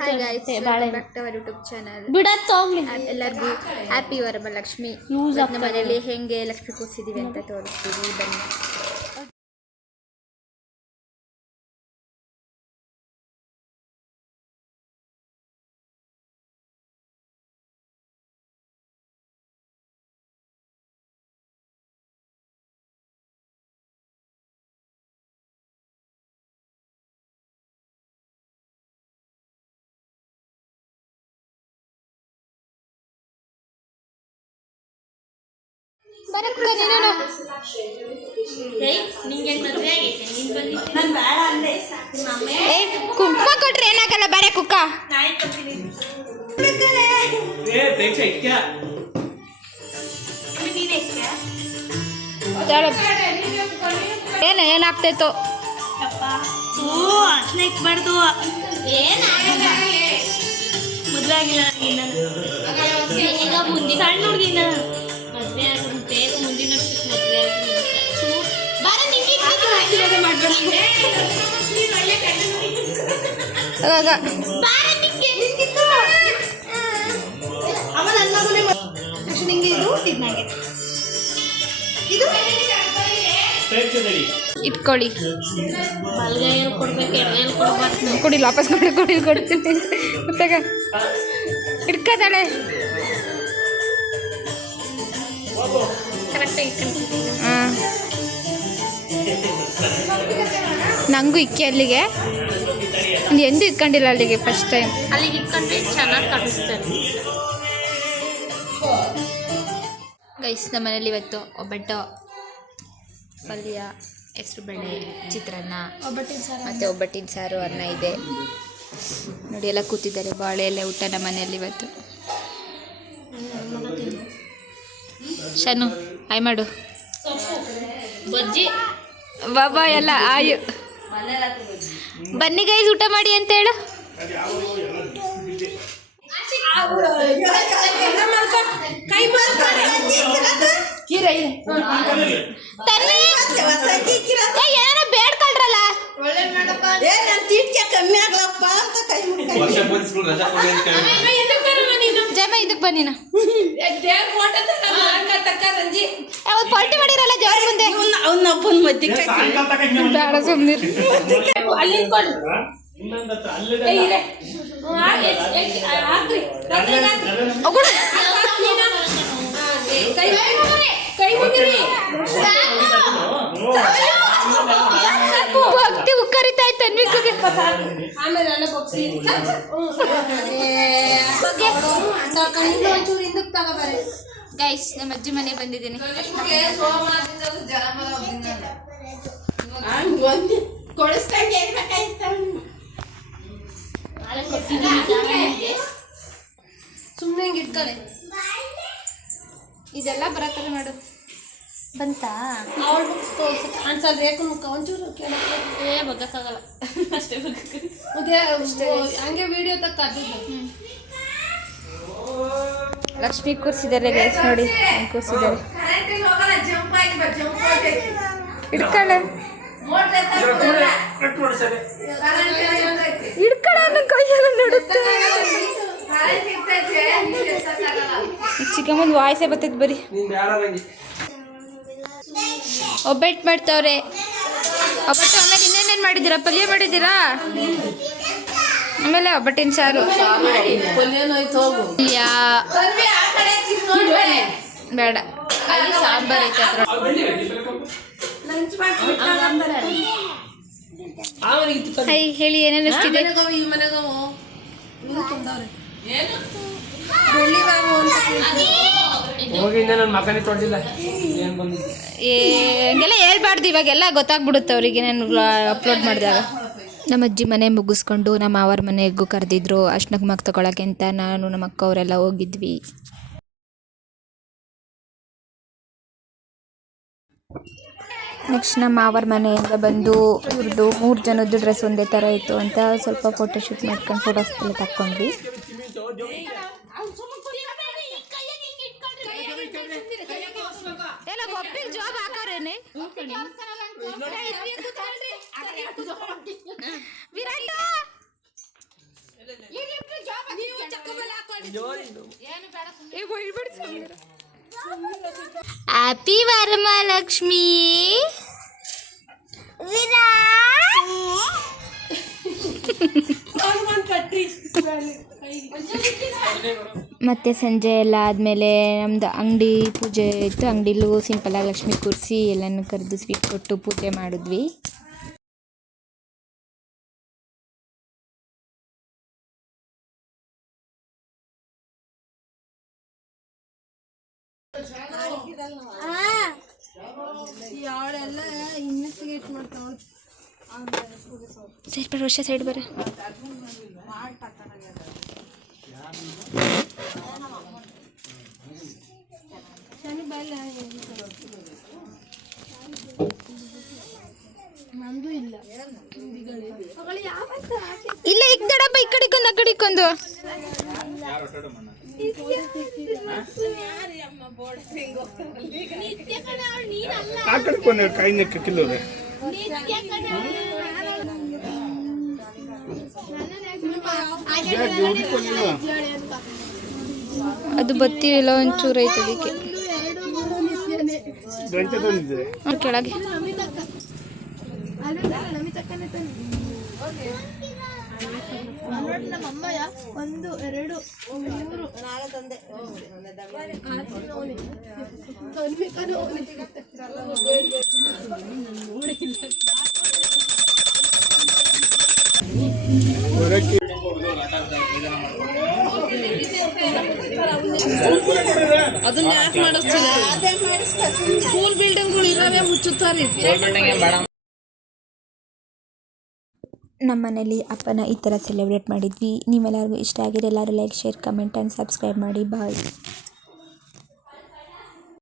Hi guys, welcome back to our YouTube channel. ಎಲ್ಲರಿಗೂ happy Varamahalakshmi. ನಮ್ಮ ಮನೆಯಲ್ಲಿ ಹೆಂಗೆ ಲಕ್ಷ್ಮಿ ಕೂರಿಸಿದೀವಿ ಅಂತ ತೋರಿಸ್ತೀವಿ, ಬನ್ನಿ. ಕುಂಕುಮ ಕೊಟ್ರೆ ಏನಾಗಲ್ಲ, ಬೇರೆ ಕುಕ್ಕ ಏನಾಗ್ತೈತೋ ಇಕ್ಬಾರ್ದು. ಮದ್ವೆ ಆಗಿಲ್ಲ ಈಗ ಮುಂದಿನ ಸಣ್ಣ ಹುಡುಗಿನ ಮದ್ವೆ ಆಗುತ್ತೆ, ಮುಂದಿನ ವರ್ಷಕ್ಕೆ ಮದ್ವೆ ಇಟ್ಕೊಳ್ಳಿ. ಬಲ್ಗೈಯಲ್ಲಿ ಕೊಡ್ಬೇಕು, ಎಡಗೈಯಲ್ಲಿ ಕೊಡ್ಬಾರ್ದು. ಕೊಡಿ, ವಾಪಸ್ ಕೊಡ್ತೀನಿ ಗೊತ್ತಾಗ ಇಟ್ಕೋತಾಳೆ. ಹಾಂ, ನಂಗೂ ಇಕ್ಕಿ ಅಲ್ಲಿಗೆ ಎಂದೂ ಇಟ್ಕೊಂಡಿಲ್ಲ, ಅಲ್ಲಿಗೆ ಫಸ್ಟ್ ಟೈಮ್. ಅಲ್ಲಿಗೆ ಇಟ್ಕೊಂಡ್ರೆ ಚೆನ್ನಾಗಿ ಕಾಣಿಸ್ತಾರೆ. ಗೈಸ್, ನಮ್ಮ ಮನೇಲಿ ಇವತ್ತು ಒಬ್ಬಟ್ಟು, ಪಲ್ಯ, ಹೆಸರುಬೇಳೆ, ಚಿತ್ರಾನ್ನ ಮತ್ತು ಒಬ್ಬಟ್ಟಿನ ಸಾರು, ಅನ್ನ ಇದೆ ನೋಡಿ. ಎಲ್ಲ ಕೂತಿದ್ದಾರೆ, ಬಾಳೆ ಎಲೆ ಊಟ ನಮ್ಮ ಮನೆಯಲ್ಲಿ ಇವತ್ತು. ಶನು ಆಯ್ ಮಾಡು, ಬಜ್ಜಿ ಬಾಬಾ ಎಲ್ಲ ಆಯು. ಬನ್ನಿ ಗೈಸ್, ಊಟ ಮಾಡಿ ಅಂತ ಹೇಳು. ಏನಾರ ಬೇಡ್ಕೊಳ್ರಲ್ಲ, ಜಮ ಇದಕ್ಕೆ ಬನ್ನಿನ ಅವತ್ತು ಪಾರ್ಟಿ ಮಾಡಿರಲ್ಲ ದೇವ್ರ ಮುಂದೆ, ಬೇಡ ಸುಮ್ಮನಿರು. ಭಕ್ತಿ ಉಕ್ಕರಿತಾ ಇತ್ತು ಅನ್ವಿಕಗೆ. ಗೈಸ್, ನಮ್ಮ ಅಜ್ಜಿ ಮನೆ ಬಂದಿದ್ದೀನಿ. ಸುಮ್ಮನೆ ಹಿಂಗೆ ಇಟ್ಕೊಳ್ಳಿ, ಇದೆಲ್ಲ ಬರಕಲ್ಲ ಮಾಡು. ಬಂತಾ ಅನ್ಸಲ್ರಿ, ಯಾಕೆ ಮುಖ ಒಂಚೂರು ಬಗ್ಗಕ್ಕಾಗಲ್ಲ ಅಷ್ಟೇ. ಹಂಗೆ ವಿಡಿಯೋ ತಕ್ಕಿದ್ದು ಲಕ್ಷ್ಮಿ ಕೂರಿಸಿದ್ದಾರೆ ಗೈಸ್, ನೋಡಿ ಕೂರಿಸಿದ್ದಾರೆ. ಇಟ್ಕೊಳ್ಳ ಇಟ್ಕೊಳ್ಳ ನನ್ನ ಕೈಯೆಲ್ಲ ನಡುತ್ತೆ. ಚಿಕ್ಕಮ್ಮನ ವಾಯ್ಸೇ ಬರ್ತೈತೆ ಬರೀ. ಒಬ್ಬಟ್ಟು ಮಾಡ್ತವ್ರೆ. ಒಬ್ಬಟ್ಟು ಆಮೇಲೆ ಇನ್ನೇನೇನು ಮಾಡಿದ್ದೀರಾ? ಪಲ್ಯ ಮಾಡಿದ್ದೀರಾ, ಆಮೇಲೆ ಒಬ್ಬಟ್ಟಿನ ಸಾರು, ಪಲ್ಯ ಬೇಡ, ಅಲ್ಲಿ ಸಾಂಬಾರು ಐತೆ ಹತ್ರ. ಹೈ ಹೇಳಿ, ಏನೇನು ಅಷ್ಟಿದೆ? ಹಂಗೆಲ್ಲ ಹೇಳ್ಬಾರ್ದು, ಇವಾಗೆಲ್ಲ ಗೊತ್ತಾಗ್ಬಿಡುತ್ತೆ ಅವ್ರಿಗೆ ನಾನು ಅಪ್ಲೋಡ್ ಮಾಡಿದಾಗ. ನಮ್ಮ ಅಜ್ಜಿ ಮನೆ ಮುಗಿಸ್ಕೊಂಡು ನಮ್ಮ ಮಾವರ ಮನೆಗೂ ಕರೆದಿದ್ರು ಅರ್ಶಿನಕ್ಕೆ ಮಗ್ ತಗೊಳಕ್ಕೆ ಅಂತ. ನಾನು ನಮ್ಮ ಅಕ್ಕ ಅವರೆಲ್ಲ ಹೋಗಿದ್ವಿ. ನೆಕ್ಸ್ಟ್ ನಮ್ಮ ಮಾವರ ಮನೆಯಿಂದ ಬಂದು ಇವ್ರದ್ದು 3 ಜನದ್ದು ಡ್ರೆಸ್ ಒಂದೇ ಥರ ಇತ್ತು ಅಂತ ಸ್ವಲ್ಪ ಫೋಟೋಶೂಟ್ ಮಾಡ್ಕೊಂಡು ಫೋಟೋಸ್ ಎಲ್ಲ ತಕ್ಕೊಂಡ್ವಿ. ಜಾಬ್ ಹಾಕೋರೇನೆ ವಿರಾಟ ಹ್ಯಾಪಿ ವರಮಹಾಲಕ್ಷ್ಮಿ. ಮತ್ತೆ ಸಂಜೆ ಎಲ್ಲ ಆದಮೇಲೆ ನಮ್ಮದು ಅಂಗಡಿ ಪೂಜೆ ಇತ್ತು. ಅಂಗಡಿಲೂ ಸಿಂಪಲಾಗಿ ಲಕ್ಷ್ಮಿ ಕೂರಿಸಿ ಎಲ್ಲನೂ ಕರೆದು ಸ್ವೀಟ್ ಕೊಟ್ಟು ಪೂಜೆ ಮಾಡಿದ್ವಿ. ಸೈಡ್ ಬರ ವರ್ಷ ಸೈಡ್ ಬರ. ಇಲ್ಲ ಈಗ ದಡಪ್ಪ ಈ ಕಡೆಗೊಂದು ಆ ಕಡೆಗೊಂದು. ಅದು ಬತ್ತಿರಲ್ಲ ಒಂಚೂರು ಐತೆ ಅದಕ್ಕೆ ಕೆಳಗೆ. ಒಂದು ಎರಡು ಮೂರು ಅದನ್ನ ಯಾಕೆ ಮಾಡಿಸ್ತಿಲ್ಲ? ಸ್ಕೂಲ್ ಬಿಲ್ಡಿಂಗ್ಗಳು ಇರೋದೇ ಮುಚ್ಚುತ್ತಾರೆ. ನಮ್ಮ ಮನೇಲಿ ಅಪ್ಪನ ಈ ಥರ ಸೆಲೆಬ್ರೇಟ್ ಮಾಡಿದ್ವಿ. ನೀವೆಲ್ಲರಿಗೂ ಇಷ್ಟ ಆಗಿರೋ ಎಲ್ಲರೂ like, share, comment and subscribe ಮಾಡಿ. ಬಾಯ್.